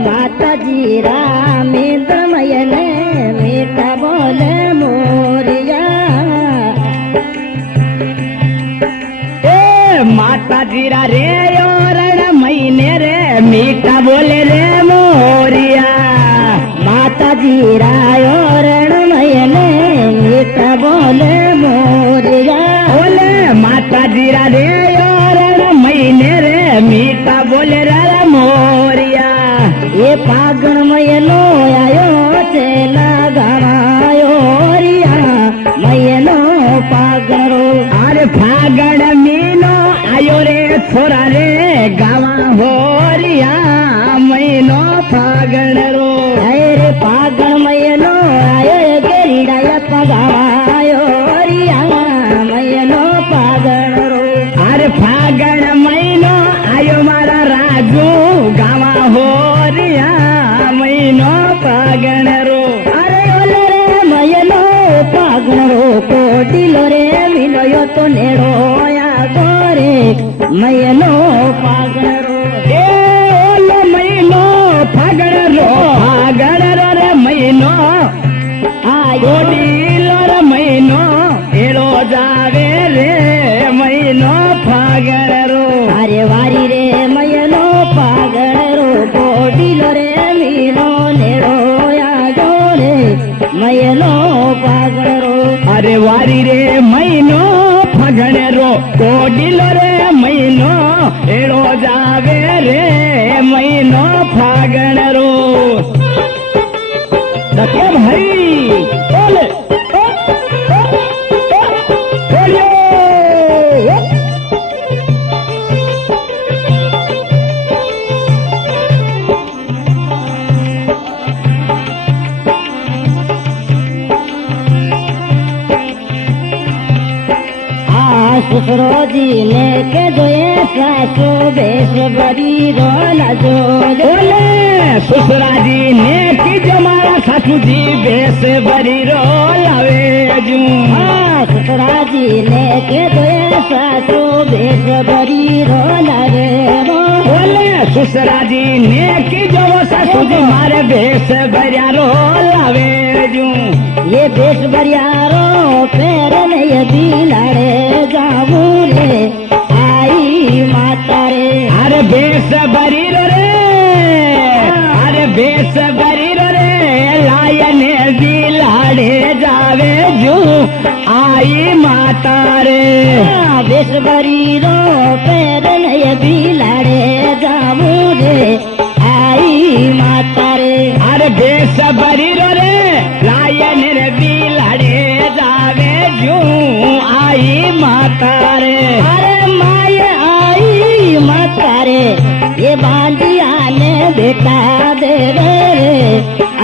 माताजी रामेंद्रमय ने मीठा बोले मोरिया। माताजी रे और महीने रे मीठा बोले रे मोरिया। माताजी रामय ने मीठा बोले मोरिया। बोले माताजी रे और महीने रे मीठा बोले रे मोरिया। ये फागण मयनो आयो चेला गायो रिया मयनो फागणो। अरे फागण मीनो आयो रे छोरा रे गावा हो रिया महीनो फागण रो। अरे फागण मयनो आयो गेरीड़ा पगायो रिया मयनो फागण रो। अरे फागण महीनो आयो मारा राजू गावा हो रिया महीनो फागण रो। अरे ओले रे मयनो फागण रो कोटिलो रे मिलोयो तो नेड़ो या गोरे मयनो फागण रो। ए ओलो महीनो फागण रो फागण रो रे महीनो आयो गोडीलो रे महीनो एड़ो जावे रे महीनो फागण रो। अरे वारी रे मयनो फागण रो कोटिलो रे मिलो नेड़ो या गोरे मयनो फागण रो। अरे वारी रे महीनो फागण रो कोडिलो रे महीनो एड़ो जावे रे महीनो फागण रो। दके भाई बोले बोलियो। ससुरो जी ने के जोए सासु बेस बड़ी रोला जो। बोले ससुरा जी ने की जमारा सासू जी बेस बरी रो लावे जू। हाँ ससुरा जी ने के जोए सासु बेस बड़ी रोला रे रो। बोले ससुरा जी ने की जो सासू जी मारे बेस बरिया रो लावे जू। ये बेस बरियारो पैर नहीं दिलाड़े जाऊ रे आई माता रे। अरे बेस बरी रो रे अरे बेस बरी रो रे लायन दिलाड़े जावे जू आई माता रे। बेस बरीरो पैर नहीं दिलाड़े जाऊ रे आई माता रे। अरे बेस बरी रो रे लायन दिलाड़े जावे जू आई माता रे। अरे माय आई माता रे ये बांधिया ने बेटा दे रे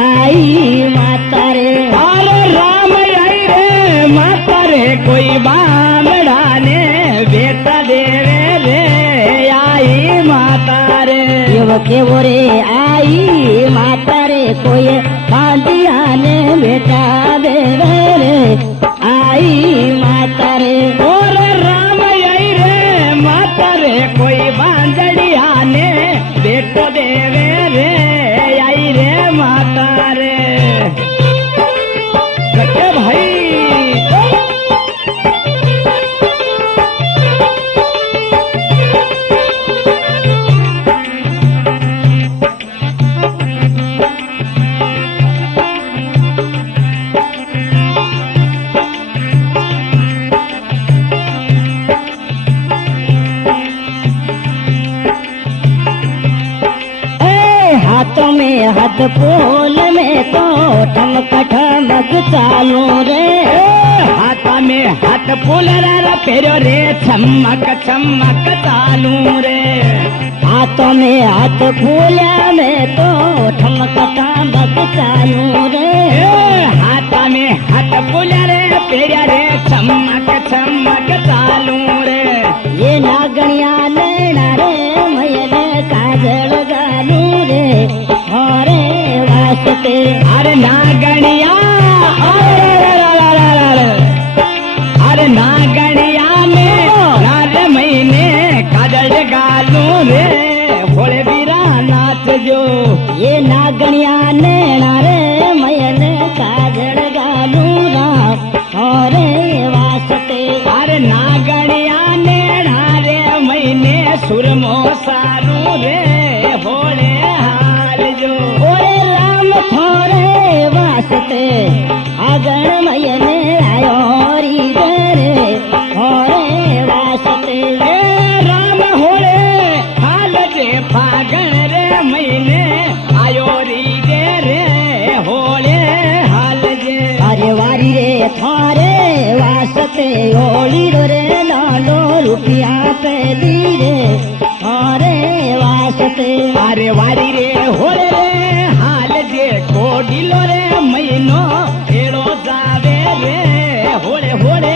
आई माता रे। अरे राम आई रे माता रे कोई बामड़ा ने बेटा देवे रे आई माता रे। ये के वो रे आई माता रे कोई बांधिया ने बेटा दे रे आई माता रे। और राम आई रे माता रे कोई बांधड़िया ने बेटो देवे रे आई रे माता रे। कटे भाई हाथों में हाथ फूल में तो ठमक ठमक चालू रे। हाथा में हाथ फूल रा पेरो रे चमक चमक चालू रे। हाथों में हाथ फूल में तो ठमक ठमक चालू रे। हाथा में हाथ फूल रे पेरा रे चमक चमक चालू रे। ये नागणिया लेना रे मयने काजल गालू रे હાલજો એ નાગણિયા નેણા રે મયને કાજળ ગાલું રામ ઓરે વાસતે અરે નાગણિયા નેણા રે મહિને સુરમો સારું રે હોળે હાલજો ઓરે રામ થોરે વાસતે આગળ મયને આયો રી રે ઓરે વાસતે એ રામ હોળે હાલજે ફાગણ રે મહિને આયો રીજે રે હોળે હાલજે અરે વારી રે થોરે વાસતે ઓળી રે લાલો રૂપિયા પેલી રે ઓરે વાસતે અરે વારી રે હોળે રે હાલજે કોડીલો રે મહિનો એળો જાવે રે હોળે હોળે